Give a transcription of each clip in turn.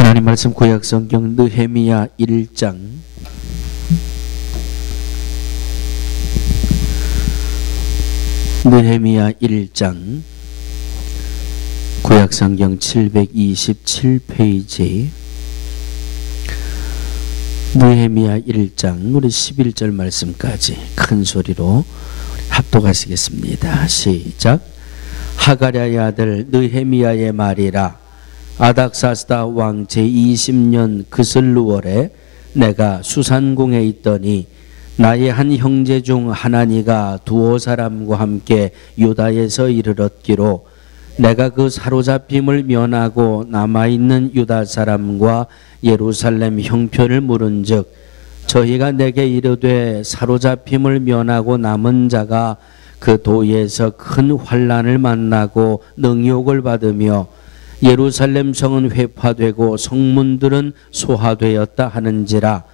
하나님 말씀 구약성경 느헤미야 1장 느헤미야 1장 구약성경 727페이지 느헤미야 1장 우리 11절 말씀까지 큰 소리로 합독하시겠습니다. 시작. 하가랴의 아들 느헤미야의 말이라. 아닥사스다 왕 제20년 그슬루월에 내가 수산궁에 있더니 나의 한 형제 중 하나니가 두어 사람과 함께 유다에서 이르렀기로 내가 그 사로잡힘을 면하고 남아있는 유다 사람과 예루살렘 형편을 물은즉 저희가 내게 이르되 사로잡힘을 면하고 남은 자가 그 도에서 큰 환난을 만나고 능욕을 받으며 예루살렘 성은 회파되고 성문들은 소화되었다 하는지라.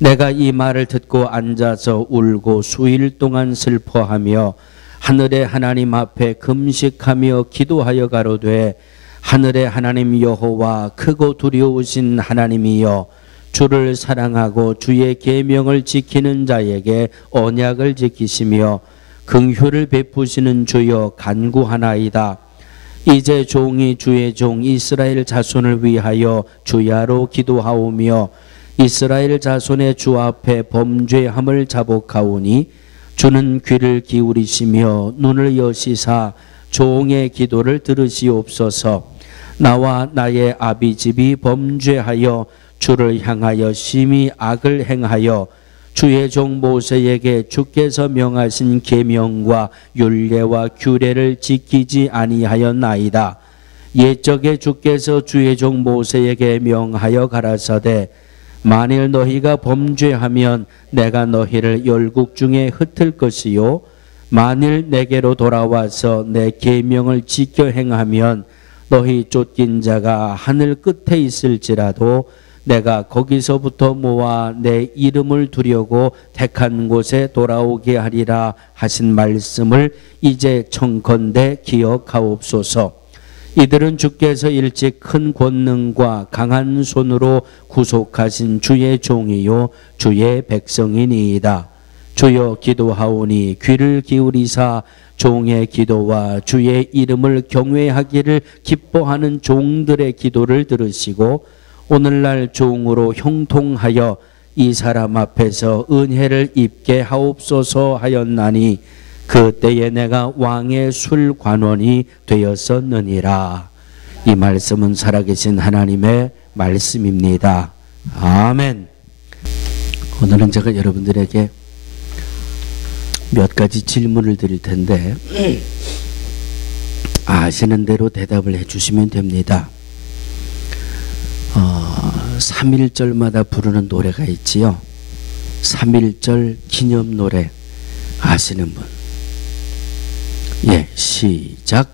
내가 이 말을 듣고 앉아서 울고 수일 동안 슬퍼하며 하늘의 하나님 앞에 금식하며 기도하여 가로되 하늘의 하나님 여호와 크고 두려우신 하나님이여 주를 사랑하고 주의 계명을 지키는 자에게 언약을 지키시며 긍휼을 베푸시는 주여 간구하나이다. 이제 종이 주의 종 이스라엘 자손을 위하여 주야로 기도하오며 이스라엘 자손의 주 앞에 범죄함을 자복하오니 주는 귀를 기울이시며 눈을 여시사 종의 기도를 들으시옵소서. 나와 나의 아비집이 범죄하여 주를 향하여 심히 악을 행하여 주의 종 모세에게 주께서 명하신 계명과 율례와 규례를 지키지 아니하였나이다. 옛적에 주께서 주의 종 모세에게 명하여 가라사대 만일 너희가 범죄하면 내가 너희를 열국 중에 흩을 것이요 만일 내게로 돌아와서 내 계명을 지켜 행하면 너희 쫓긴 자가 하늘 끝에 있을지라도 내가 거기서부터 모아 내 이름을 두려고 택한 곳에 돌아오게 하리라 하신 말씀을 이제 청컨대 기억하옵소서. 이들은 주께서 일찍 큰 권능과 강한 손으로 구속하신 주의 종이요 주의 백성이니이다. 주여 기도하오니 귀를 기울이사 종의 기도와 주의 이름을 경외하기를 기뻐하는 종들의 기도를 들으시고 오늘날 종으로 형통하여 이 사람 앞에서 은혜를 입게 하옵소서 하였나니 그때에 내가 왕의 술관원이 되었었느니라. 이 말씀은 살아계신 하나님의 말씀입니다. 아멘. 오늘은 제가 여러분들에게 몇 가지 질문을 드릴 텐데 아시는 대로 대답을 해주시면 됩니다. 3.1절마다 부르는 노래가 있지요. 3.1절 기념 노래 아시는 분? 예, 시작.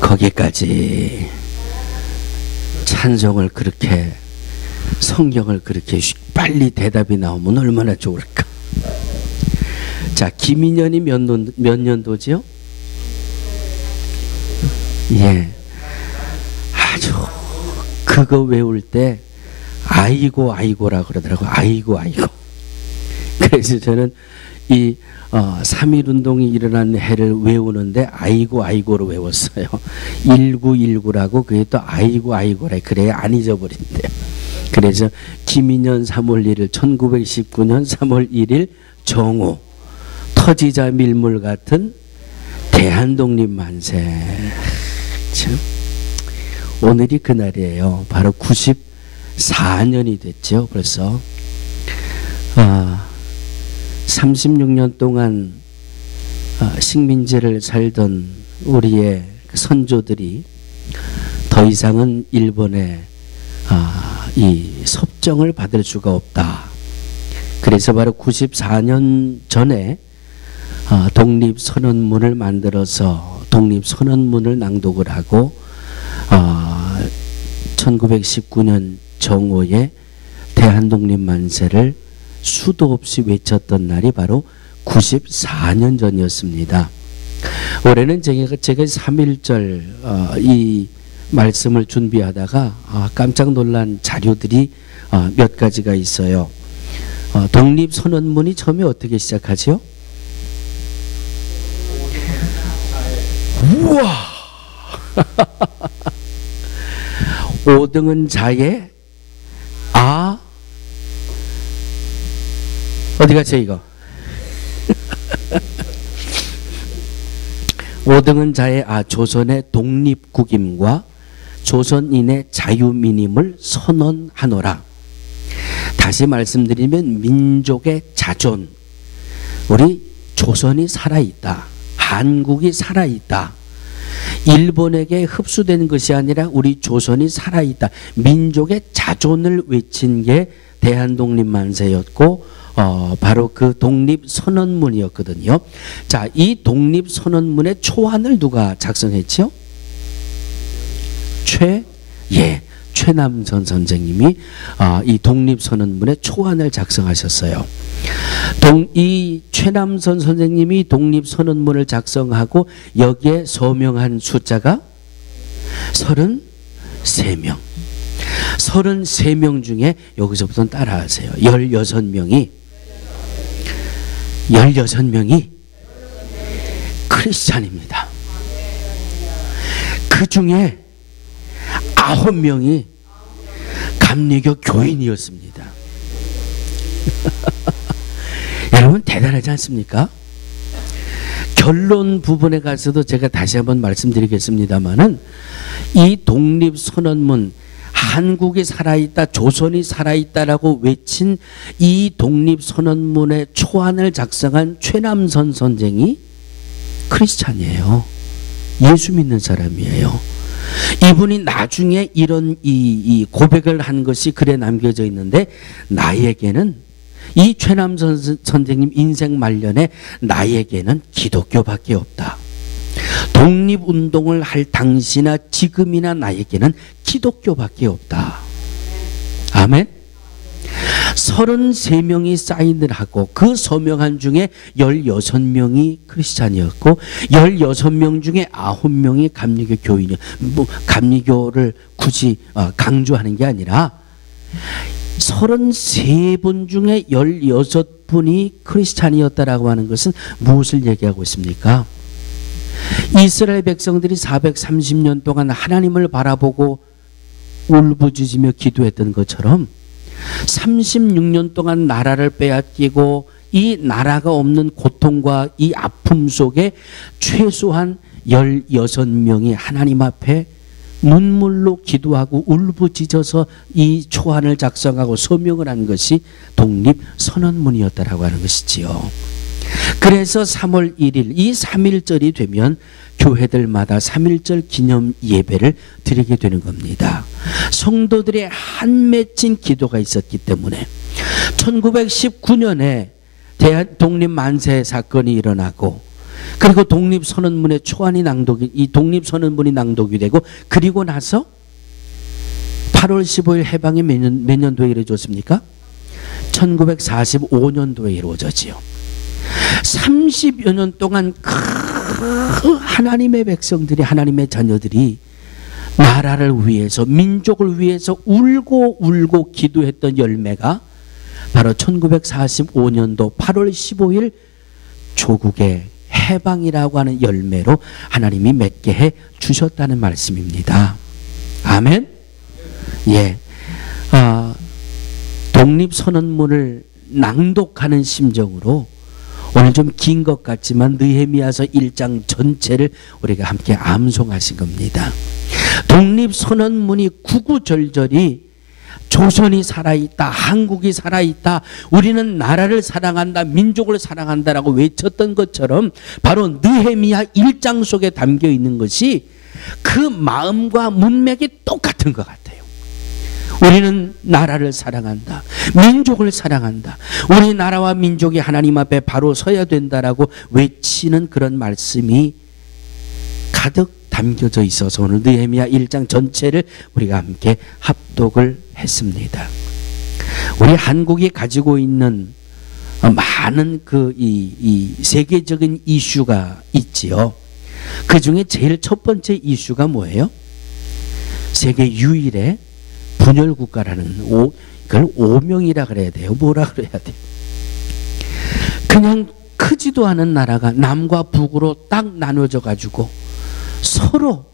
거기까지. 찬송을 그렇게 성경을 그렇게 빨리 대답이 나오면 얼마나 좋을까. 자, 김인연이 몇 년도지요? 예, 아주 그거 외울 때 아이고 아이고라 그러더라고. 아이고 아이고. 그래서 저는 이 3.1 운동이 일어난 해를 외우는데 아이고 아이고로 외웠어요. 1919라고 그게 또 아이고 아이고라 그래야 안 잊어버린대요. 그래서 김인연 3월 1일 1919년 3월 1일 정오 터지자 밀물 같은 대한독립 만세. 참 오늘이 그날이에요. 바로 94년이 됐죠. 벌써 36년 동안 식민지를 살던 우리의 선조들이 더 이상은 일본의 이 섭정을 받을 수가 없다. 그래서 바로 94년 전에 독립선언문을 만들어서 독립선언문을 낭독을 하고 1919년 정오에 대한독립만세를 수도 없이 외쳤던 날이 바로 94년 전이었습니다. 올해는 제가 3.1절 이 말씀을 준비하다가 깜짝 놀란 자료들이 몇 가지가 있어요. 독립선언문이 처음에 어떻게 시작하죠? 우와! 5등은 자의 어디 갔죠 이거? 5등은 자의 조선의 독립국임과 조선인의 자유민임을 선언하노라. 다시 말씀드리면 민족의 자존, 우리 조선이 살아있다, 한국이 살아있다, 일본에게 흡수된 것이 아니라 우리 조선이 살아있다, 민족의 자존을 외친 게 대한독립만세였고 바로 그 독립선언문이었거든요. 자, 이 독립선언문의 초안을 누가 작성했죠? 최남선 선생님이 이 독립선언문의 초안을 작성하셨어요. 이 최남선 선생님이 독립선언문을 작성하고 여기에 서명한 숫자가 33명. 33명 중에 여기서부터 따라하세요. 16명이 크리스찬입니다. 그 중에 9명이 감리교 교인이었습니다. 여러분 대단하지 않습니까? 결론 부분에 가서도 제가 다시 한번 말씀드리겠습니다마는 이 독립선언문, 한국이 살아있다, 조선이 살아있다라고 외친 이 독립선언문의 초안을 작성한 최남선 선생이 크리스찬이에요. 예수 믿는 사람이에요. 이분이 나중에 이런 이 고백을 한 것이 글에 남겨져 있는데, 나에게는 이 최남선 선생님 인생 말년에 나에게는 기독교밖에 없다. 독립운동을 할 당시나 지금이나 나에게는 기독교밖에 없다. 아멘. 33명이 사인을 하고 그 서명한 중에 16명이 크리스찬이었고 16명 중에 9명이 감리교 교인이요. 감리교를 굳이 강조하는 게 아니라 33분 중에 16분이 크리스찬이었다라고 하는 것은 무엇을 얘기하고 있습니까? 이스라엘 백성들이 430년 동안 하나님을 바라보고 울부짖으며 기도했던 것처럼 36년 동안 나라를 빼앗기고 이 나라가 없는 고통과 이 아픔 속에 최소한 16명이 하나님 앞에 눈물로 기도하고 울부짖어서 이 초안을 작성하고 서명을 한 것이 독립선언문이었다라고 하는 것이지요. 그래서 3월 1일 이 3.1절이 되면 교회들마다 3.1절 기념 예배를 드리게 되는 겁니다. 성도들의 한맺힌 기도가 있었기 때문에 1919년에 독립만세 사건이 일어나고, 그리고 독립선언문의 초안이 이 독립선언문이 낭독이 되고, 그리고 나서 8월 15일 해방이 몇 년도에 이루어졌습니까? 1945년도에 이루어졌지요. 30여 년 동안 하나님의 백성들이, 하나님의 자녀들이 나라를 위해서, 민족을 위해서 울고 기도했던 열매가 바로 1945년도 8월 15일 조국의 해방이라고 하는 열매로 하나님이 맺게 해 주셨다는 말씀입니다. 아멘. 예. 독립선언문을 낭독하는 심정으로 오늘 좀 긴 것 같지만 느헤미야서 1장 전체를 우리가 함께 암송하신 겁니다. 독립선언문이 구구절절이 조선이 살아있다, 한국이 살아있다, 우리는 나라를 사랑한다, 민족을 사랑한다라고 외쳤던 것처럼 바로 느헤미야 1장 속에 담겨 있는 것이 그 마음과 문맥이 똑같은 것 같아요. 우리는 나라를 사랑한다, 민족을 사랑한다, 우리 나라와 민족이 하나님 앞에 바로 서야 된다라고 외치는 그런 말씀이 가득 담겨져 있어서 오늘 느헤미야 1장 전체를 우리가 함께 합독을 했습니다. 우리 한국이 가지고 있는 많은 이 세계적인 이슈가 있지요. 그 중에 제일 첫 번째 이슈가 뭐예요? 세계 유일의 분열 국가라는 그걸 오명이라 그래야 돼요. 뭐라 그래야 돼요? 그냥 크지도 않은 나라가 남과 북으로 딱 나눠져 가지고 서로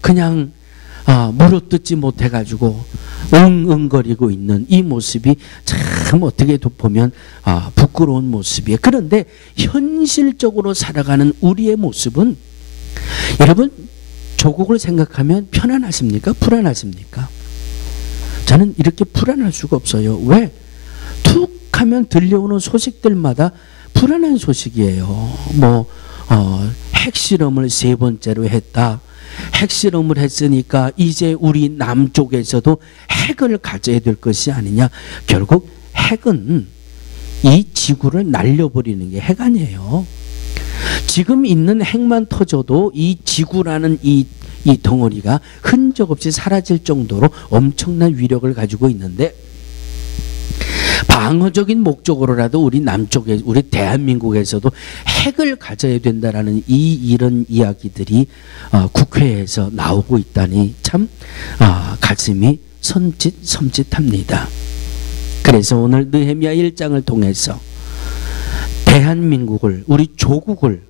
그냥 물어뜯지 못해 가지고 엉엉거리고 있는 이 모습이 참 어떻게 보면 부끄러운 모습이에요. 그런데 현실적으로 살아가는 우리의 모습은, 여러분 조국을 생각하면 편안하십니까? 불안하십니까? 저는 이렇게 불안할 수가 없어요. 왜? 툭 하면 들려오는 소식들마다 불안한 소식이에요. 핵실험을 3번째로 했다. 핵실험을 했으니까 이제 우리 남쪽에서도 핵을 가져야 될 것이 아니냐. 결국 핵은 이 지구를 날려버리는 게 핵 아니에요. 지금 있는 핵만 터져도 이 지구라는 이 덩어리가 흔적 없이 사라질 정도로 엄청난 위력을 가지고 있는데, 방어적인 목적으로라도 우리 남쪽에, 우리 대한민국에서도 핵을 가져야 된다라는 이런 이야기들이 국회에서 나오고 있다니 참 가슴이 섬찟합니다. 그래서 오늘 느헤미야 1장을 통해서 대한민국을, 우리 조국을,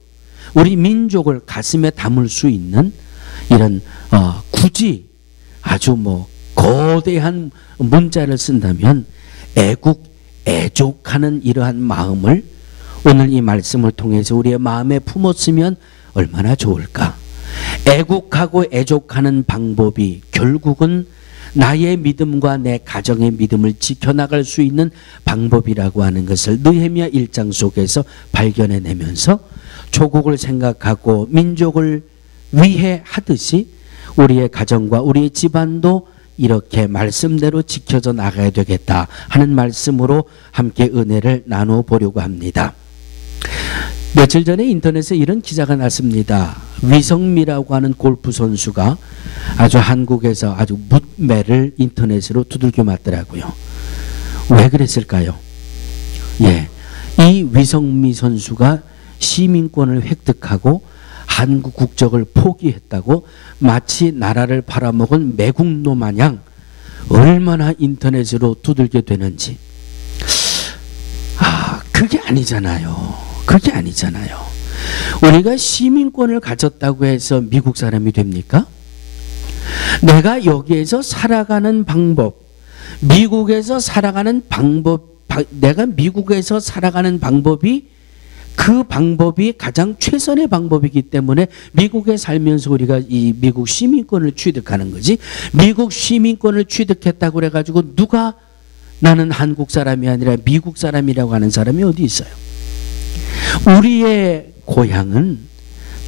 우리 민족을 가슴에 담을 수 있는 이런 굳이 아주 거대한 문자를 쓴다면 애국, 애족하는 이러한 마음을 오늘 이 말씀을 통해서 우리의 마음에 품었으면 얼마나 좋을까. 애국하고 애족하는 방법이 결국은 나의 믿음과 내 가정의 믿음을 지켜나갈 수 있는 방법이라고 하는 것을 느헤미야 1장 속에서 발견해내면서 조국을 생각하고 민족을 위해 하듯이 우리의 가정과 우리의 집안도 이렇게 말씀대로 지켜져 나가야 되겠다 하는 말씀으로 함께 은혜를 나눠 보려고 합니다. 며칠 전에 인터넷에 이런 기사가 났습니다. 위성미라고 하는 골프 선수가 아주 한국에서 아주 묻매를 인터넷으로 두들겨 맞더라고요. 왜 그랬을까요? 이 위성미 선수가 시민권을 획득하고 한국 국적을 포기했다고 마치 나라를 팔아먹은 매국노 마냥 얼마나 인터넷으로 두들겨 되는지. 그게 아니잖아요. 그게 아니잖아요. 우리가 시민권을 가졌다고 해서 미국 사람이 됩니까? 내가 여기에서 살아가는 방법, 미국에서 살아가는 방법, 내가 미국에서 살아가는 방법이 그 방법이 가장 최선의 방법이기 때문에 미국에 살면서 우리가 이 미국 시민권을 취득하는 거지. 미국 시민권을 취득했다고 그래가지고 누가 나는 한국 사람이 아니라 미국 사람이라고 하는 사람이 어디 있어요? 우리의 고향은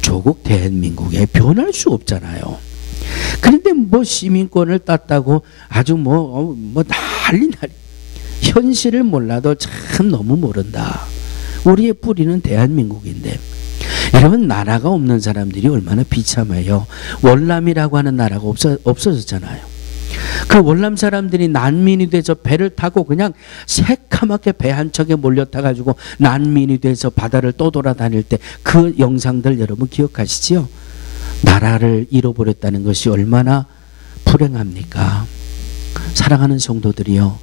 조국 대한민국에 변할 수 없잖아요. 그런데 시민권을 땄다고 아주 난리 현실을 몰라도 참 너무 모른다. 우리의 뿌리는 대한민국인데, 여러분 나라가 없는 사람들이 얼마나 비참해요. 월남이라고 하는 나라가 없어졌잖아요. 그 월남 사람들이 난민이 돼서 배를 타고 그냥 새카맣게 배 한 척에 몰려타 가지고 난민이 돼서 바다를 떠돌아다닐 때 그 영상들 여러분 기억하시죠? 나라를 잃어버렸다는 것이 얼마나 불행합니까? 사랑하는 성도들이요,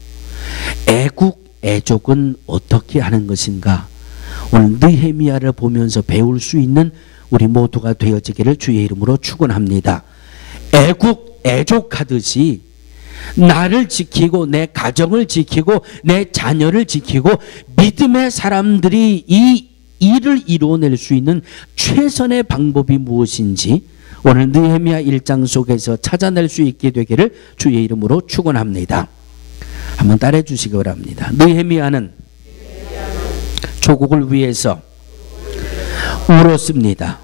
애국, 애족은 어떻게 하는 것인가? 오늘 느헤미야를 보면서 배울 수 있는 우리 모두가 되어지기를 주의 이름으로 축원합니다. 애국, 애족하듯이 나를 지키고 내 가정을 지키고 내 자녀를 지키고 믿음의 사람들이 이 일을 이루어낼 수 있는 최선의 방법이 무엇인지 오늘 느헤미야 1장 속에서 찾아낼 수 있게 되기를 주의 이름으로 축원합니다. 한번 따라해 주시기 바랍니다. 느헤미야는 조국을 위해서 울었습니다.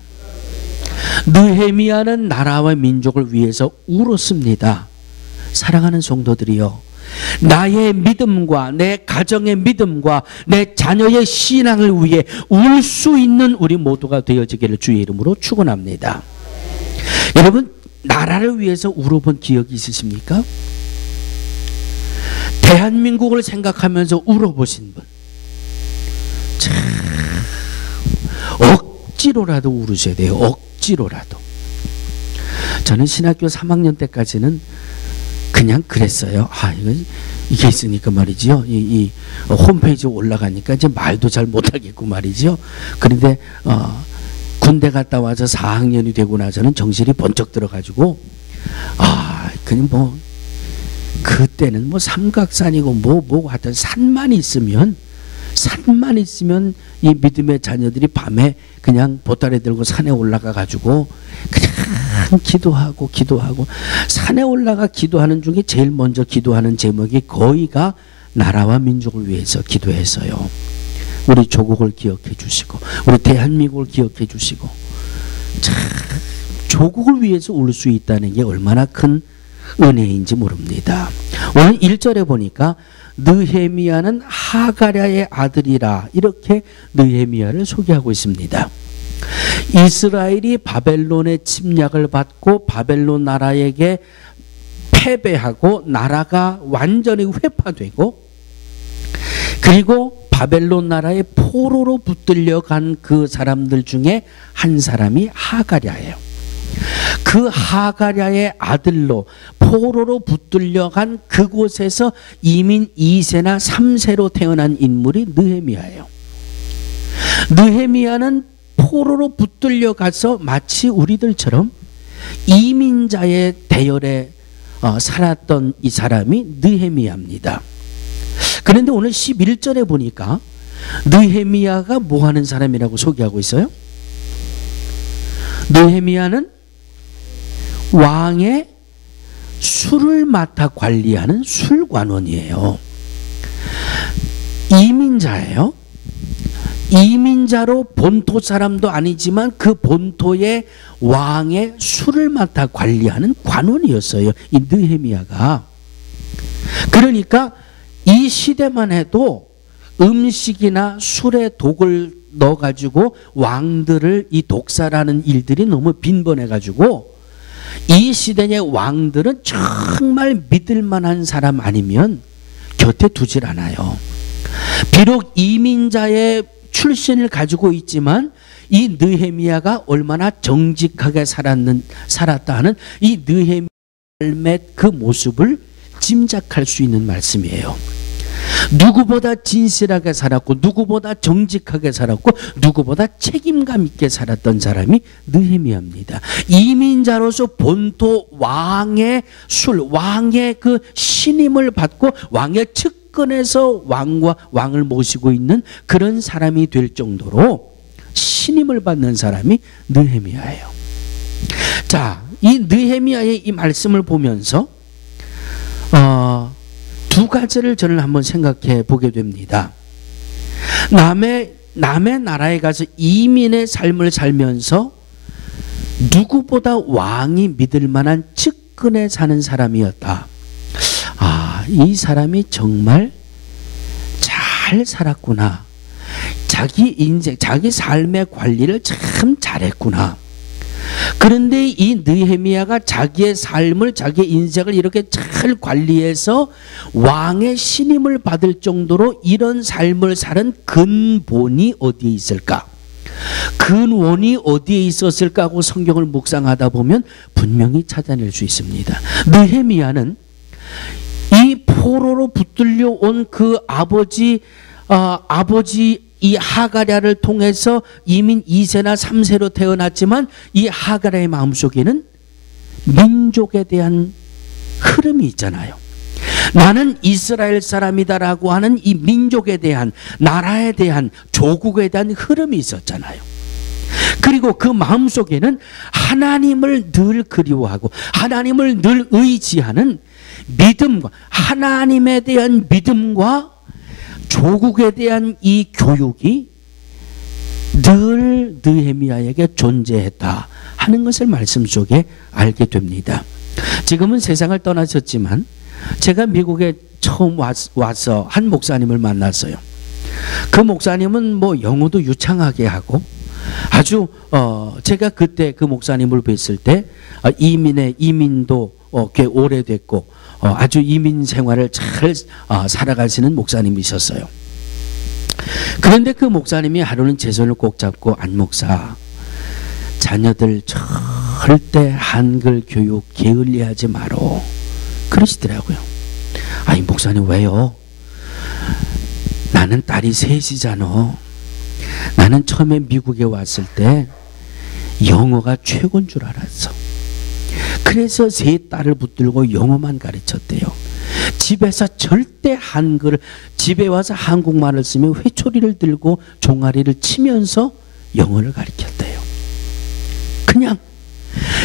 느헤미야는 나라와 민족을 위해서 울었습니다. 사랑하는 성도들이요, 나의 믿음과 내 가정의 믿음과 내 자녀의 신앙을 위해 울 수 있는 우리 모두가 되어지기를 주의 이름으로 축원합니다. 여러분 나라를 위해서 울어본 기억이 있으십니까? 대한민국을 생각하면서 울어보신 분, 억지로라도 울으셔야 돼요. 억지로라도. 저는 신학교 3학년 때까지는 그냥 그랬어요. 이게 있으니까 말이죠. 이 홈페이지에 올라가니까 이제 말도 잘 못하겠고 말이죠. 그런데 군대 갔다 와서 4학년이 되고 나서는 정신이 번쩍 들어가지고 그냥 뭐 그때는 뭐 삼각산이고 뭐 하여튼 산만 있으면 이 믿음의 자녀들이 밤에 그냥 보따리 들고 산에 올라가 가지고 그냥 기도하고 산에 올라가 기도하는 중에 제일 먼저 기도하는 제목이 거의가 나라와 민족을 위해서 기도했어요. 우리 조국을 기억해 주시고 우리 대한민국을 기억해 주시고 참 조국을 위해서 울 수 있다는 게 얼마나 큰 은혜인지 모릅니다. 오늘 1절에 보니까 느헤미야는 하가랴의 아들이라 이렇게 느헤미야를 소개하고 있습니다. 이스라엘이 바벨론의 침략을 받고 바벨론 나라에게 패배하고 나라가 완전히 회파되고 그리고 바벨론 나라의 포로로 붙들려 간 그 사람들 중에 한 사람이 하가랴예요. 그 하가랴의 아들로 포로로 붙들려 간 그곳에서 이민 2세나 3세로 태어난 인물이 느헤미야예요. 느헤미야는 포로로 붙들려 가서 마치 우리들처럼 이민자의 대열에 살았던 이 사람이 느헤미야입니다. 그런데 오늘 11절에 보니까 느헤미야가 뭐 하는 사람이라고 소개하고 있어요? 느헤미야는 왕의 술을 맡아 관리하는 술관원이에요. 이민자예요. 이민자로 본토 사람도 아니지만 그 본토의 왕의 술을 맡아 관리하는 관원이었어요. 이 느헤미야가. 그러니까 이 시대만 해도 음식이나 술에 독을 넣어가지고 왕들을 이 독살하는 일들이 너무 빈번해가지고 이 시대의 왕들은 정말 믿을 만한 사람 아니면 곁에 두질 않아요. 비록 이민자의 출신을 가지고 있지만 이 느헤미야가 얼마나 정직하게 살았다 하는 이 느헤미야의 삶의 그 모습을 짐작할 수 있는 말씀이에요. 누구보다 진실하게 살았고 누구보다 정직하게 살았고 누구보다 책임감 있게 살았던 사람이 느헤미야입니다. 이민자로서 본토 왕의 왕의 그 신임을 받고 왕의 측근에서 왕을 모시고 있는 그런 사람이 될 정도로 신임을 받는 사람이 느헤미야예요. 자, 이 느헤미야의 이 말씀을 보면서 두 가지를 저는 한번 생각해 보게 됩니다. 남의 나라에 가서 이민의 삶을 살면서 누구보다 왕이 믿을 만한 측근에 사는 사람이었다. 이 사람이 정말 잘 살았구나. 자기 인생, 자기 삶의 관리를 참 잘했구나. 그런데 이 느헤미야가 자기의 삶을, 자기의 인생을 이렇게 잘 관리해서 왕의 신임을 받을 정도로 이런 삶을 사는 근본이 어디에 있을까? 근원이 어디에 있었을까 하고 성경을 묵상하다 보면 분명히 찾아낼 수 있습니다. 느헤미야는 이 포로로 붙들려 온 그 아버지 이 하가랴를 통해서 이민 2세나 3세로 태어났지만 이 하가랴의 마음속에는 민족에 대한 흐름이 있잖아요. 나는 이스라엘 사람이다라고 하는 이 민족에 대한, 나라에 대한, 조국에 대한 흐름이 있었잖아요. 그리고 그 마음속에는 하나님을 늘 그리워하고 하나님을 늘 의지하는 믿음과, 하나님에 대한 믿음과 조국에 대한 이 교육이 늘 느헤미야에게 존재했다 하는 것을 말씀 속에 알게 됩니다. 지금은 세상을 떠나셨지만 제가 미국에 처음 와서 한 목사님을 만났어요. 그 목사님은 뭐 영어도 유창하게 하고 아주 제가 그때 그 목사님을 뵀을 때 이민도 꽤 오래됐고 아주 이민 생활을 잘 살아가시는 목사님이셨어요. 그런데 그 목사님이 하루는 제 손을 꼭 잡고, 안 목사, 자녀들 절대 한글 교육 게을리하지 마로 그러시더라고요. 아니 목사님 왜요? 나는 딸이 셋이잖아. 나는 처음에 미국에 왔을 때 영어가 최고인 줄 알았어. 그래서 세 딸을 붙들고 영어만 가르쳤대요. 집에서 절대 한글, 집에 와서 한국말을 쓰면 회초리를 들고 종아리를 치면서 영어를 가르쳤대요. 그냥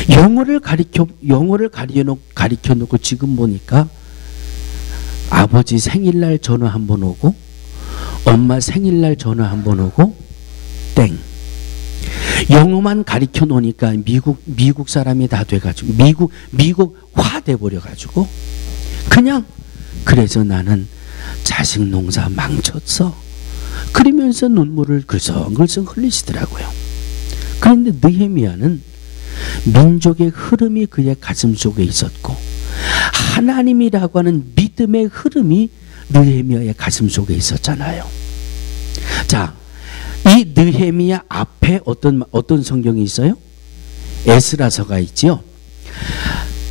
영어를 가르쳐 놓고 지금 보니까 아버지 생일날 전화 한 번 오고 엄마 생일날 전화 한 번 오고 땡. 영어만 가르쳐 놓으니까 미국 사람이 다 돼가지고 미국화 돼버려가지고 그냥 그래서 나는 자식 농사 망쳤어. 그러면서 눈물을 글썽글썽 흘리시더라고요. 그런데 느헤미야는 민족의 흐름이 그의 가슴 속에 있었고 하나님이라고 하는 믿음의 흐름이 느헤미야의 가슴 속에 있었잖아요. 자, 이 느헤미야 앞에 어떤 성경이 있어요? 에스라서가 있지요.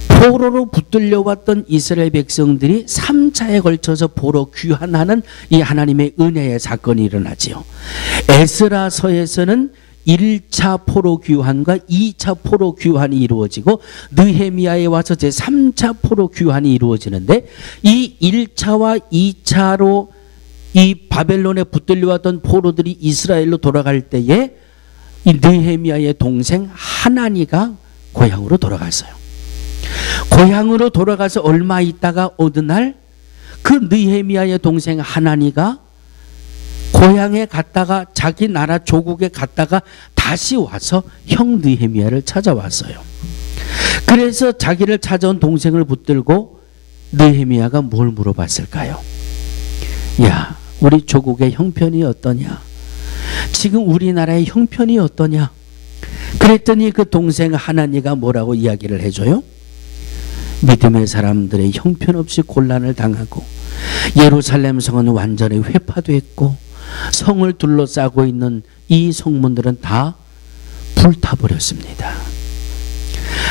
포로로 붙들려왔던 이스라엘 백성들이 3차에 걸쳐서 포로 귀환하는 이 하나님의 은혜의 사건이 일어나지요. 에스라서에서는 1차 포로 귀환과 2차 포로 귀환이 이루어지고 느헤미야에 와서 제 3차 포로 귀환이 이루어지는데 이 1차와 2차로 이 바벨론에 붙들려왔던 포로들이 이스라엘로 돌아갈 때에 이 느헤미야의 동생 하나니가 고향으로 돌아갔어요. 고향으로 돌아가서 얼마 있다가 어느 날 그 느헤미야의 동생 하나니가 고향에 갔다가 자기 나라 조국에 갔다가 다시 와서 형 느헤미야를 찾아왔어요. 그래서 자기를 찾아온 동생을 붙들고 느헤미야가 뭘 물어봤을까요? 야, 우리 조국의 형편이 어떠냐? 지금 우리나라의 형편이 어떠냐? 그랬더니 그 동생 하나니가 뭐라고 이야기를 해줘요? 믿음의 사람들의 형편없이 곤란을 당하고 예루살렘 성은 완전히 회파됐고 성을 둘러싸고 있는 이 성문들은 다 불타버렸습니다.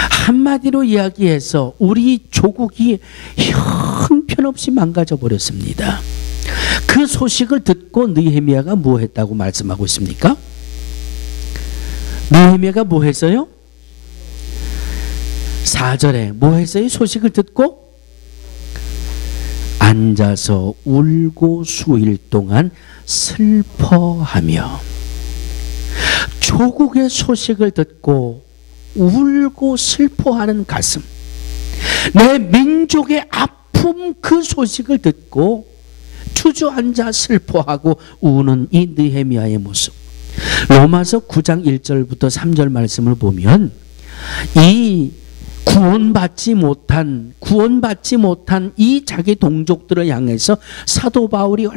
한마디로 이야기해서 우리 조국이 형편없이 망가져 버렸습니다. 그 소식을 듣고 느헤미야가 뭐 했다고 말씀하고 있습니까? 느헤미야가 뭐 했어요? 4절에 뭐 했어요? 소식을 듣고 앉아서 울고 수일 동안 슬퍼하며. 조국의 소식을 듣고 울고 슬퍼하는 가슴, 내 민족의 아픔 그 소식을 듣고 주저앉아 슬퍼하고 우는 이 느헤미야의 모습. 로마서 9장 1절부터 3절 말씀을 보면 이 구원받지 못한 이 자기 동족들을 향해서 사도 바울이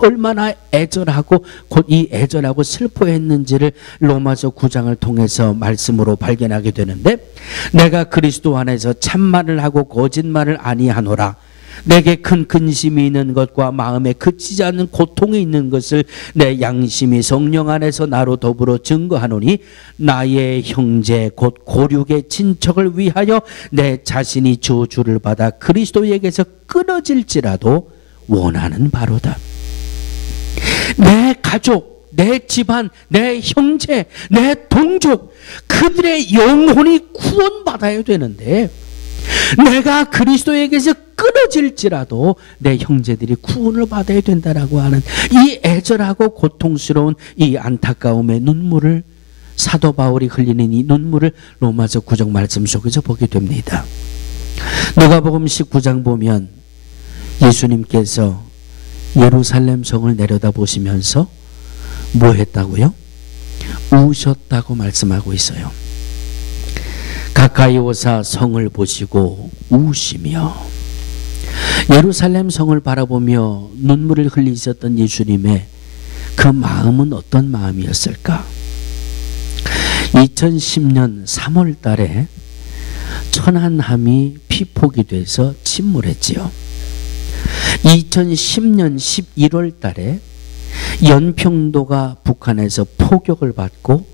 얼마나 애절하고 곧 이 애절하고 슬퍼했는지를 로마서 9장을 통해서 말씀으로 발견하게 되는데, 내가 그리스도 안에서 참말을 하고 거짓말을 아니하노라. 내게 큰 근심이 있는 것과 마음에 그치지 않는 고통이 있는 것을 내 양심이 성령 안에서 나로 더불어 증거하노니, 나의 형제 곧 고륙의 친척을 위하여 내 자신이 저주를 받아 그리스도에게서 끊어질지라도 원하는 바로다. 내 가족, 내 집안, 내 형제, 내 동족, 그들의 영혼이 구원받아야 되는데 내가 그리스도에게서 끊어질지라도 내 형제들이 구원을 받아야 된다라고 하는 이 애절하고 고통스러운 이 안타까움의 눈물을, 사도 바울이 흘리는 이 눈물을 로마서 9장 말씀 속에서 보게 됩니다. 누가복음 19장 보면 예수님께서 예루살렘 성을 내려다보시면서 뭐 했다고요? 우셨다고 말씀하고 있어요. 가까이 오사 성을 보시고 우시며. 예루살렘 성을 바라보며 눈물을 흘리셨던 예수님의 그 마음은 어떤 마음이었을까? 2010년 3월 달에 천안함이 피폭이 돼서 침몰했지요. 2010년 11월 달에 연평도가 북한에서 포격을 받고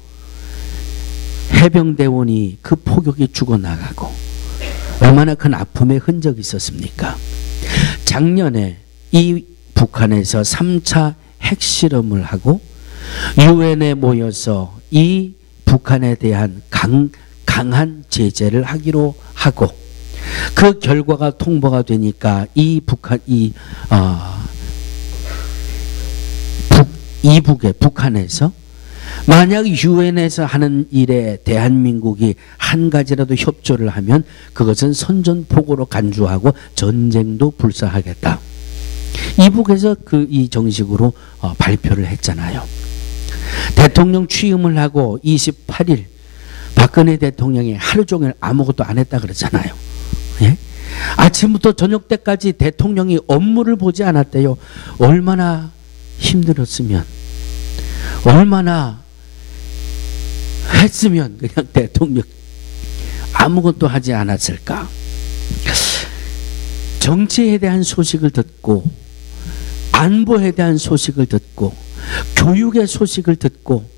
해병대원이 그 포격에 죽어나가고 얼마나 큰 아픔의 흔적이 있었습니까? 작년에 이 북한에서 3차 핵실험을 하고 유엔에 모여서 이 북한에 대한 강한 제재를 하기로 하고 그 결과가 통보가 되니까 이 이북의 북한에서 만약 유엔에서 하는 일에 대한민국이 한 가지라도 협조를 하면 그것은 선전포고로 간주하고 전쟁도 불사하겠다. 이북에서 이 정식으로 발표를 했잖아요. 대통령 취임을 하고 28일 박근혜 대통령이 하루 종일 아무것도 안 했다 그러잖아요. 예? 아침부터 저녁 때까지 대통령이 업무를 보지 않았대요. 얼마나 힘들었으면, 얼마나 했으면 그냥 대통령 아무것도 하지 않았을까. 정치에 대한 소식을 듣고 안보에 대한 소식을 듣고 교육의 소식을 듣고,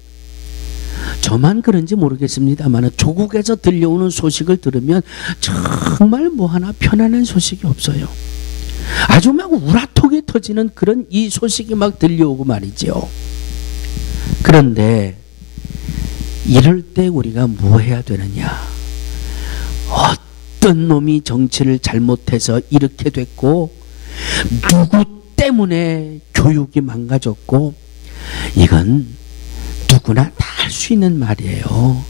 저만 그런지 모르겠습니다만 조국에서 들려오는 소식을 들으면 정말 뭐 하나 편안한 소식이 없어요. 아주 막 우라통이 터지는 그런 이 소식이 막 들려오고 말이죠. 그런데 이럴 때 우리가 뭐 해야 되느냐. 어떤 놈이 정치를 잘못해서 이렇게 됐고 누구 때문에 교육이 망가졌고, 이건 누구나 다 할 수 있는 말이에요.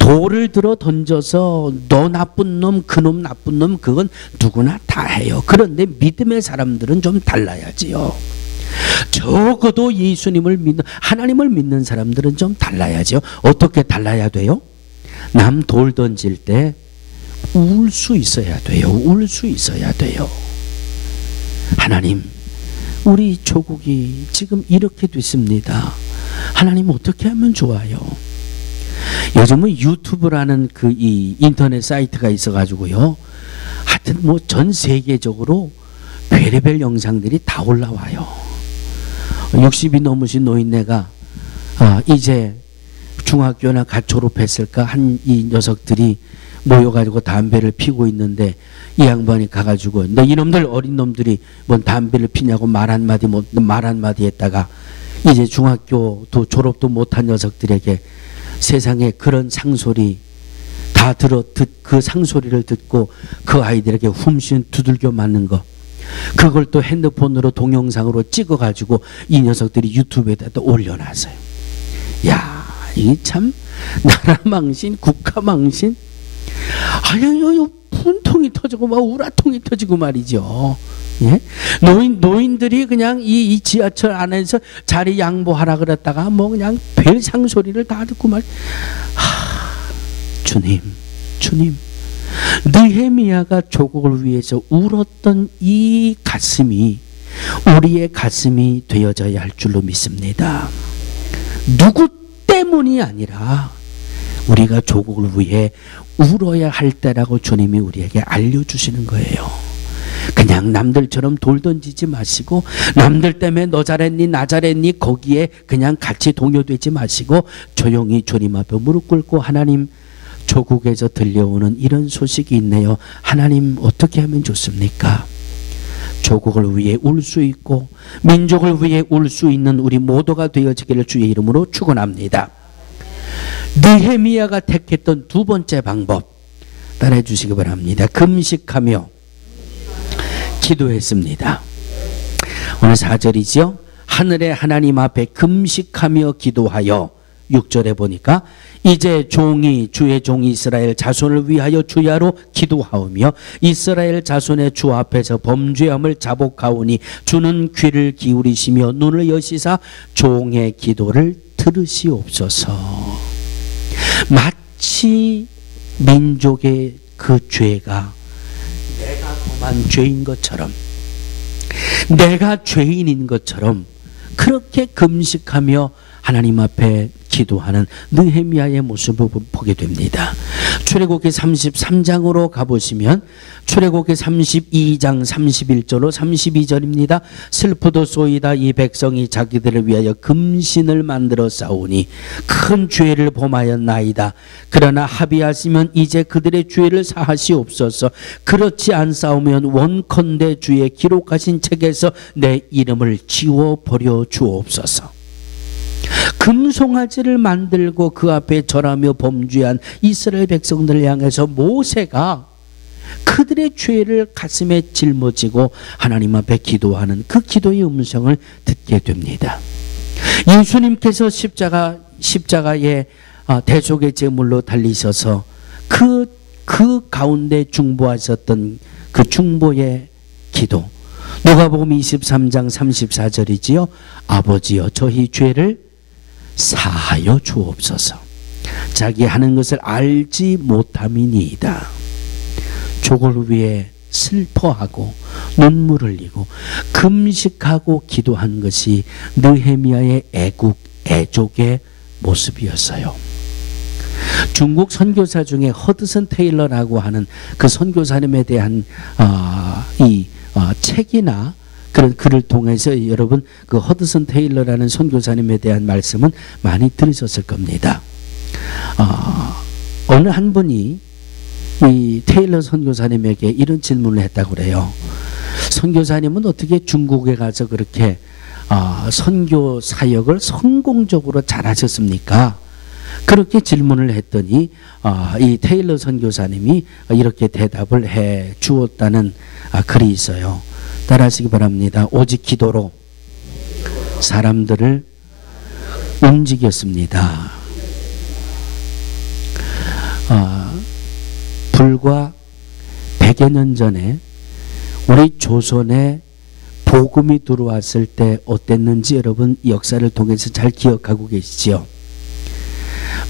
돌을 들어 던져서 너 나쁜 놈, 그놈 나쁜 놈, 그건 누구나 다 해요. 그런데 믿음의 사람들은 좀 달라야지요. 적어도 예수님을 믿는, 하나님을 믿는 사람들은 좀 달라야죠. 어떻게 달라야 돼요? 남 돌 던질 때 울 수 있어야 돼요. 울 수 있어야 돼요. 하나님, 우리 조국이 지금 이렇게 됐습니다. 하나님 어떻게 하면 좋아요? 요즘은 유튜브라는 이 인터넷 사이트가 있어가지고요. 하여튼 뭐 전 세계적으로 별의별 영상들이 다 올라와요. 60이 넘으신 노인네가 이제 중학교나 갓 졸업했을까 한 이 녀석들이 모여가지고 담배를 피고 있는데 이 양반이 가가지고 너 이놈들 어린 놈들이 뭔 담배를 피냐고 말 한마디 했다가 이제 중학교도 졸업도 못한 녀석들에게 세상에 그런 상소리 다 그 상소리를 듣고 그 아이들에게 훔신 두들겨 맞는 거, 그걸 또 핸드폰으로 동영상으로 찍어가지고 이 녀석들이 유튜브에다 또 올려놨어요. 야, 이게 참 나라 망신, 국가 망신. 아유, 분통이 터지고 막 우라통이 터지고 말이죠. 예? 노인들이 그냥 이 지하철 안에서 자리 양보하라 그랬다가 뭐 그냥 별 상소리를 다 듣고 주님, 느헤미야가 조국을 위해서 울었던 이 가슴이 우리의 가슴이 되어져야 할 줄로 믿습니다. 누구 때문이 아니라 우리가 조국을 위해 울어야 할 때라고 주님이 우리에게 알려주시는 거예요. 그냥 남들처럼 돌 던지지 마시고, 남들 때문에 너 잘했니 나 잘했니 거기에 그냥 같이 동요되지 마시고 조용히 주님 앞에 무릎 꿇고, 하나님, 조국에서 들려오는 이런 소식이 있네요. 하나님 어떻게 하면 좋습니까? 조국을 위해 울 수 있고 민족을 위해 울 수 있는 우리 모두가 되어지기를 주의 이름으로 축원합니다. 느헤미야가 택했던 두 번째 방법 따라해 주시기 바랍니다. 금식하며 기도했습니다. 오늘 4절이죠. 하늘의 하나님 앞에 금식하며 기도하여, 6절에 보니까 이제 주의 종이 이스라엘 자손을 위하여 주야로 기도하오며 이스라엘 자손의 주 앞에서 범죄함을 자복하오니 주는 귀를 기울이시며 눈을 여시사 종의 기도를 들으시옵소서. 마치 민족의 그 죄가 내가 범한 죄인 것처럼, 내가 죄인인 것처럼 그렇게 금식하며 하나님 앞에 기도하는 느헤미야의 모습을 보게 됩니다. 출애굽기 33장으로 가보시면 출애굽기 32장 31절로 32절입니다. 슬프도소이다. 이 백성이 자기들을 위하여 금신을 만들어 싸우니 큰 죄를 범하였나이다. 그러나 합의하시면 이제 그들의 죄를 사하시옵소서. 그렇지 않사오면 원컨대 주의 기록하신 책에서 내 이름을 지워버려 주옵소서. 금송아지를 만들고 그 앞에 절하며 범죄한 이스라엘 백성들을 향해서 모세가 그들의 죄를 가슴에 짊어지고 하나님 앞에 기도하는 그 기도의 음성을 듣게 됩니다. 예수님께서 십자가에 대속의 제물로 달리셔서 그 가운데 중보하셨던 그 중보의 기도, 누가복음 23장 34절이지요. 아버지여 저희 죄를 사하여 주옵소서. 자기 하는 것을 알지 못함이니이다. 족을 위해 슬퍼하고 눈물을 흘리고 금식하고 기도한 것이 느헤미야의 애족의 모습이었어요. 중국 선교사 중에 허드슨 테일러라고 하는 그 선교사님에 대한 책이나 그런 글을 통해서 여러분 그 허드슨 테일러라는 선교사님에 대한 말씀은 많이 들으셨을 겁니다. 어느 한 분이 이 테일러 선교사님에게 이런 질문을 했다고 그래요. 선교사님은 어떻게 중국에 가서 그렇게 선교 사역을 성공적으로 잘하셨습니까? 그렇게 질문을 했더니 이 테일러 선교사님이 이렇게 대답을 해 주었다는 글이 있어요. 따라하시기 바랍니다. 오직 기도로 사람들을 움직였습니다. 불과 100여 년 전에 우리 조선에 복음이 들어왔을 때 어땠는지 여러분 역사를 통해서 잘 기억하고 계시죠?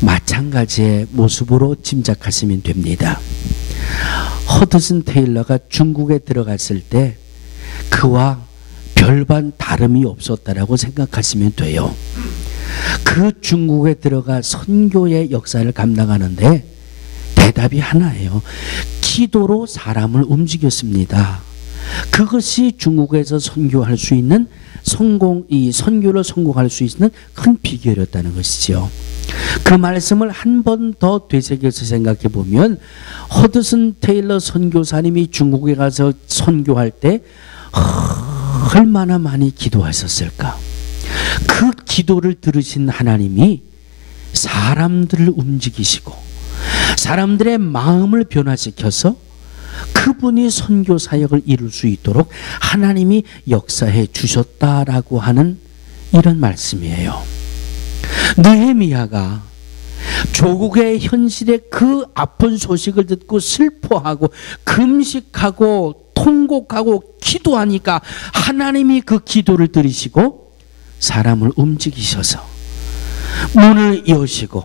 마찬가지의 모습으로 짐작하시면 됩니다. 허드슨 테일러가 중국에 들어갔을 때 그와 별반 다름이 없었다라고 생각하시면 돼요. 그 중국에 들어가 선교의 역사를 감당하는데 대답이 하나예요. 기도로 사람을 움직였습니다. 그것이 중국에서 선교할 수 있는 이 선교를 성공할 수 있는 큰 비결이었다는 것이죠. 그 말씀을 한 번 더 되새겨서 생각해 보면 허드슨 테일러 선교사님이 중국에 가서 선교할 때 얼마나 많이 기도하셨을까. 그 기도를 들으신 하나님이 사람들을 움직이시고 사람들의 마음을 변화시켜서 그분이 선교 사역을 이룰 수 있도록 하나님이 역사해 주셨다라고 하는 이런 말씀이에요. 느헤미야가 조국의 현실의 그 아픈 소식을 듣고 슬퍼하고 금식하고 통곡하고 기도하니까 하나님이 그 기도를 들으시고 사람을 움직이셔서 문을 여시고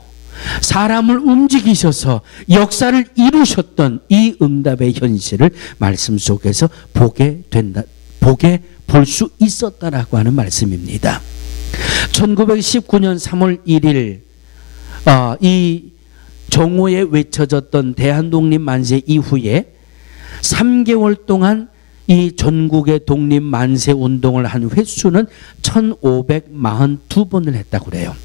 사람을 움직이셔서 역사를 이루셨던 이 응답의 현실을 말씀 속에서 볼 수 있었다라고 하는 말씀입니다. 1919년 3월 1일 이 정오에 외쳐졌던 대한독립 만세 이후에 3개월 동안 이 전국의 독립 만세 운동을 한 횟수는 1542번을 했다고 그래요.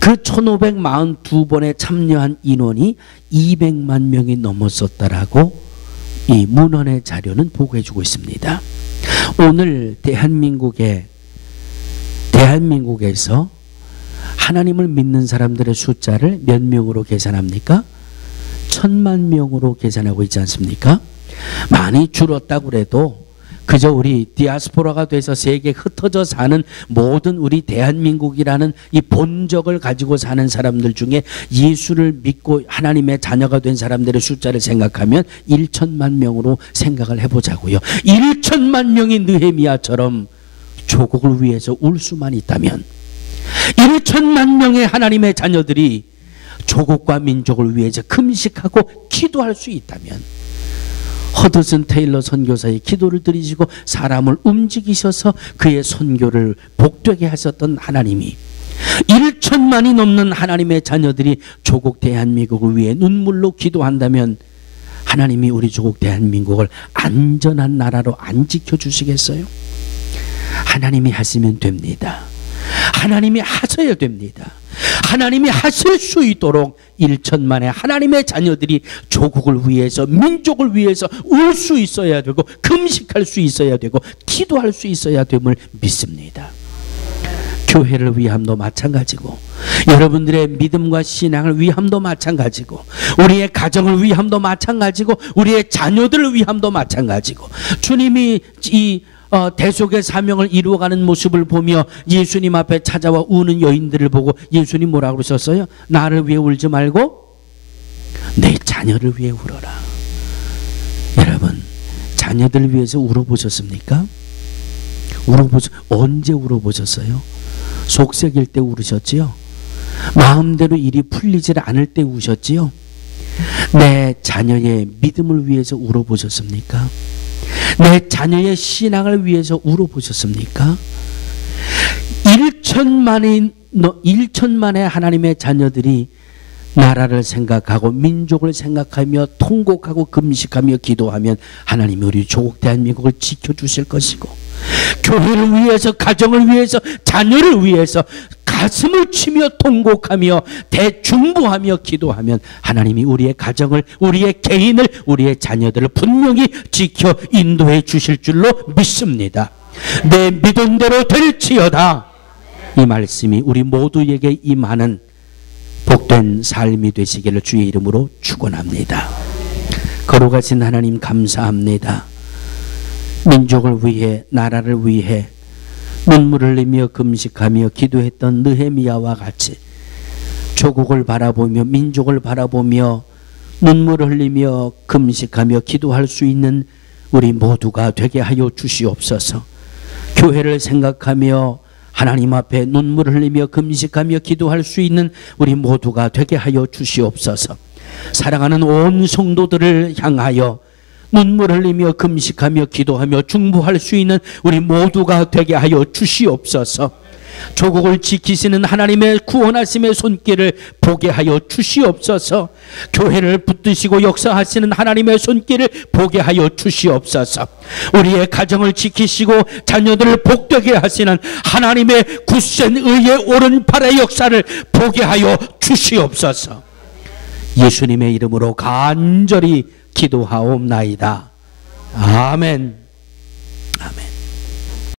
그 1542번에 참여한 인원이 200만 명이 넘었었다라고 이 문헌의 자료는 보고해주고 있습니다. 오늘 대한민국에서 하나님을 믿는 사람들의 숫자를 몇 명으로 계산합니까? 1000만 명으로 계산하고 있지 않습니까? 많이 줄었다고 그래도 그저 우리 디아스포라가 돼서 세계에 흩어져 사는 모든 우리 대한민국이라는 이 본적을 가지고 사는 사람들 중에 예수를 믿고 하나님의 자녀가 된 사람들의 숫자를 생각하면 1천만 명으로 생각을 해보자고요. 1천만 명이 느헤미야처럼 조국을 위해서 울 수만 있다면 1천만 명의 하나님의 자녀들이 조국과 민족을 위해서 금식하고 기도할 수 있다면 허드슨 테일러 선교사의 기도를 들으시고 사람을 움직이셔서 그의 선교를 복되게 하셨던 하나님이 1천만이 넘는 하나님의 자녀들이 조국 대한민국을 위해 눈물로 기도한다면 하나님이 우리 조국 대한민국을 안전한 나라로 안 지켜주시겠어요? 하나님이 하시면 됩니다. 하나님이 하셔야 됩니다. 하나님이 하실 수 있도록 1천만의 하나님의 자녀들이 조국을 위해서, 민족을 위해서 울 수 있어야 되고, 금식할 수 있어야 되고, 기도할 수 있어야 됨을 믿습니다. 교회를 위함도 마찬가지고, 여러분들의 믿음과 신앙을 위함도 마찬가지고, 우리의 가정을 위함도 마찬가지고, 우리의 자녀들을 위함도 마찬가지고, 주님이 이 대속의 사명을 이루어가는 모습을 보며 예수님 앞에 찾아와 우는 여인들을 보고 예수님 뭐라고 그러셨어요? 나를 위해 울지 말고 내 자녀를 위해 울어라. 여러분, 자녀들 위해서 울어보셨습니까? 언제 울어보셨어요? 속썩일 때 울으셨지요? 마음대로 일이 풀리지 않을 때 우셨지요? 내 자녀의 믿음을 위해서 울어보셨습니까? 내 자녀의 신앙을 위해서 울어보셨습니까? 1천만의 하나님의 자녀들이 나라를 생각하고 민족을 생각하며 통곡하고 금식하며 기도하면 하나님이 우리 조국 대한민국을 지켜주실 것이고, 교회를 위해서, 가정을 위해서, 자녀를 위해서 가슴을 치며 통곡하며 대중부하며 기도하면 하나님이 우리의 가정을, 우리의 개인을, 우리의 자녀들을 분명히 지켜 인도해 주실 줄로 믿습니다. 내 믿음대로 될지어다. 이 말씀이 우리 모두에게 임하는 복된 삶이 되시기를 주의 이름으로 축원합니다. 거룩하신 하나님 감사합니다. 민족을 위해, 나라를 위해 눈물을 흘리며 금식하며 기도했던 느헤미야와 같이 조국을 바라보며 민족을 바라보며 눈물을 흘리며 금식하며 기도할 수 있는 우리 모두가 되게 하여 주시옵소서. 교회를 생각하며 하나님 앞에 눈물을 흘리며 금식하며 기도할 수 있는 우리 모두가 되게 하여 주시옵소서. 사랑하는 온 성도들을 향하여 눈물 흘리며 금식하며 기도하며 중보할 수 있는 우리 모두가 되게 하여 주시옵소서. 조국을 지키시는 하나님의 구원하심의 손길을 보게 하여 주시옵소서. 교회를 붙드시고 역사하시는 하나님의 손길을 보게 하여 주시옵소서. 우리의 가정을 지키시고 자녀들을 복되게 하시는 하나님의 굳센 의의 오른팔의 역사를 보게 하여 주시옵소서. 예수님의 이름으로 간절히 기도하옵나이다. 아멘.